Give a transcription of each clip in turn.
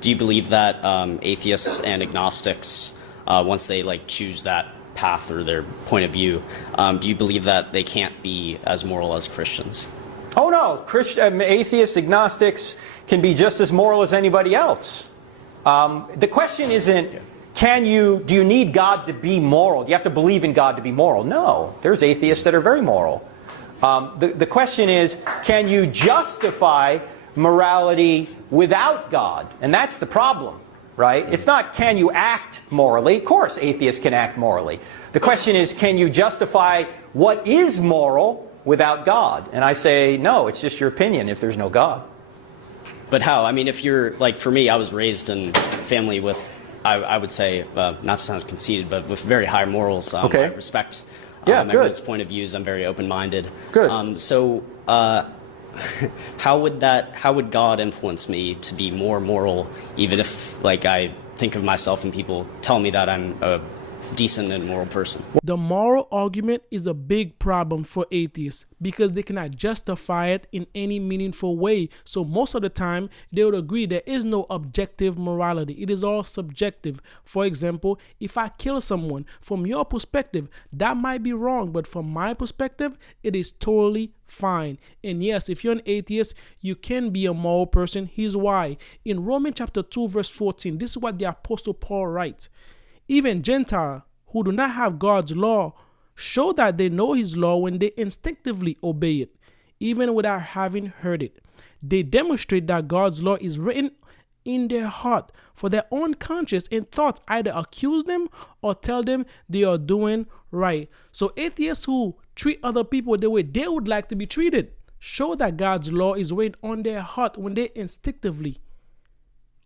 Do you believe that atheists and agnostics, once they like choose that path or their point of view, do you believe that they can't be as moral as Christians? Oh no, atheists, agnostics can be just as moral as anybody else. The question isn't, do you need God to be moral? Do you have to believe in God to be moral? No, there's atheists that are very moral. The question is, can you justify morality without God? And that's the problem, right? It's not, can you act morally? Of course, atheists can act morally. The question is, can you justify what is moral without God? And I say, no, it's just your opinion if there's no God. But how? I mean, if you're, like, for me, I was raised in a family with, I would say, not to sound conceited, but with very high morals. Okay. I respect good. everyone's point of views. I'm very open-minded. Good. How would God influence me to be more moral, even if, like, I think of myself and people tell me that I'm a decent and moral person? The moral argument is a big problem for atheists because they cannot justify it in any meaningful way. So most of the time, they would agree there is no objective morality. It is all subjective. For example, if I kill someone, from your perspective, that might be wrong, but from my perspective, it is totally fine. And yes, if you're an atheist, you can be a moral person. Here's why. In Romans chapter 2, verse 14, this is what the Apostle Paul writes. Even Gentiles who do not have God's law show that they know his law when they instinctively obey it, even without having heard it. They demonstrate that God's law is written in their heart, for their own conscience and thoughts either accuse them or tell them they are doing right. So atheists who treat other people the way they would like to be treated show that God's law is written on their heart when they instinctively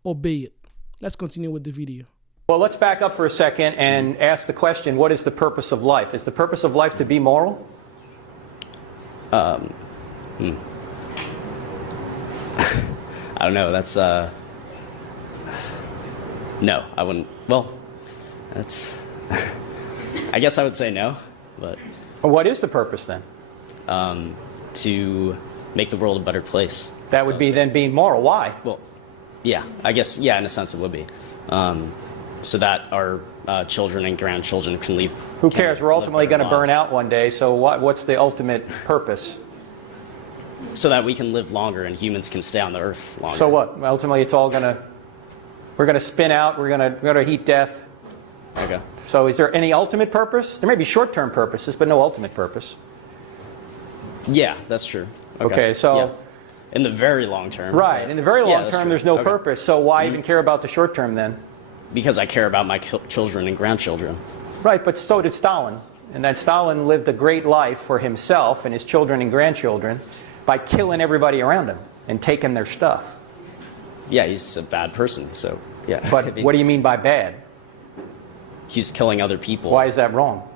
obey it. Let's continue with the video. Well, let's back up for a second and ask the question, what is the purpose of life? Is the purpose of life to be moral? I don't know. That's, no, I wouldn't. Well, that's, I guess I would say no, but. Well, what is the purpose then? To make the world a better place. That would be then being moral. Why? Well, yeah, I guess, yeah, in a sense it would be. So that our children and grandchildren can leave. Who cares? We're ultimately going to burn out one day, so what's the ultimate purpose? So that we can live longer and humans can stay on the earth longer. So what? Ultimately, it's all we're going to spin out, we're going to heat death. Okay. So is there any ultimate purpose? There may be short-term purposes, but no ultimate purpose. Yeah, that's true. Okay, so. Yeah. In the very long term. Right. In the very long term, there's no purpose. So why even care about the short term then? Because I care about my children and grandchildren. Right, but so did Stalin. And that Stalin lived a great life for himself and his children and grandchildren by killing everybody around him and taking their stuff. Yeah, he's a bad person, so yeah. But what do you mean by bad? He's killing other people. Why is that wrong?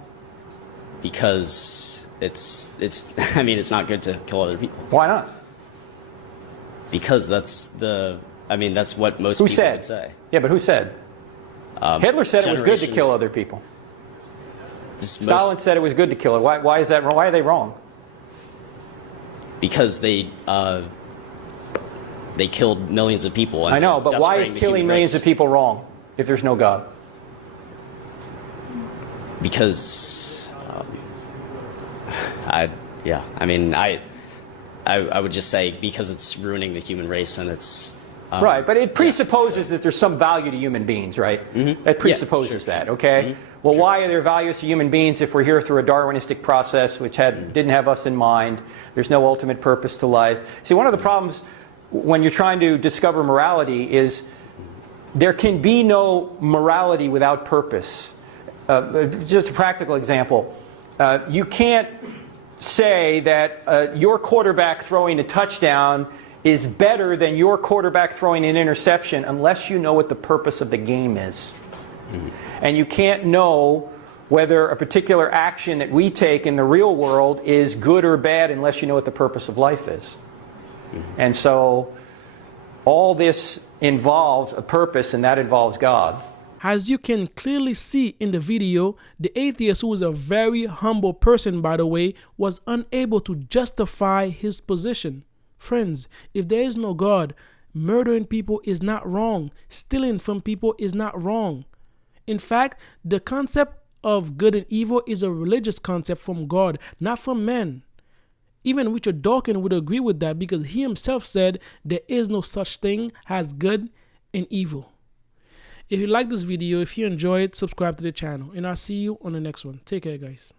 Because it's I mean, it's not good to kill other people. Why not? Because that's what most people would say. Yeah, but who said? Hitler said it was good to kill other people. Stalin said it was good to kill it. Why is that wrong? Why are they wrong? Because they killed millions of people. I know, but why is killing millions of people wrong if there's no God? Because I would just say because it's ruining the human race and it's right, but it presupposes that there's some value to human beings, right? Mm-hmm. It presupposes that, okay? Mm-hmm. Well, why are there values to human beings if we're here through a Darwinistic process which didn't have us in mind? There's no ultimate purpose to life. See, one of the problems when you're trying to discover morality is there can be no morality without purpose. Just a practical example. You can't say that your quarterback throwing a touchdown is better than your quarterback throwing an interception unless you know what the purpose of the game is. Mm-hmm. And you can't know whether a particular action that we take in the real world is good or bad unless you know what the purpose of life is. Mm-hmm. And so all this involves a purpose, and that involves God. As you can clearly see in the video, the atheist, who is a very humble person, by the way, was unable to justify his position. Friends, if there is no God, Murdering people is not wrong. Stealing from people is not wrong. In fact, the concept of good and evil is a religious concept from God, not from men. Even Richard Dawkins would agree with that because he himself said there is no such thing as good and evil. If you like this video, if you enjoy it, subscribe to the channel, and I'll see you on the next one. Take care, guys.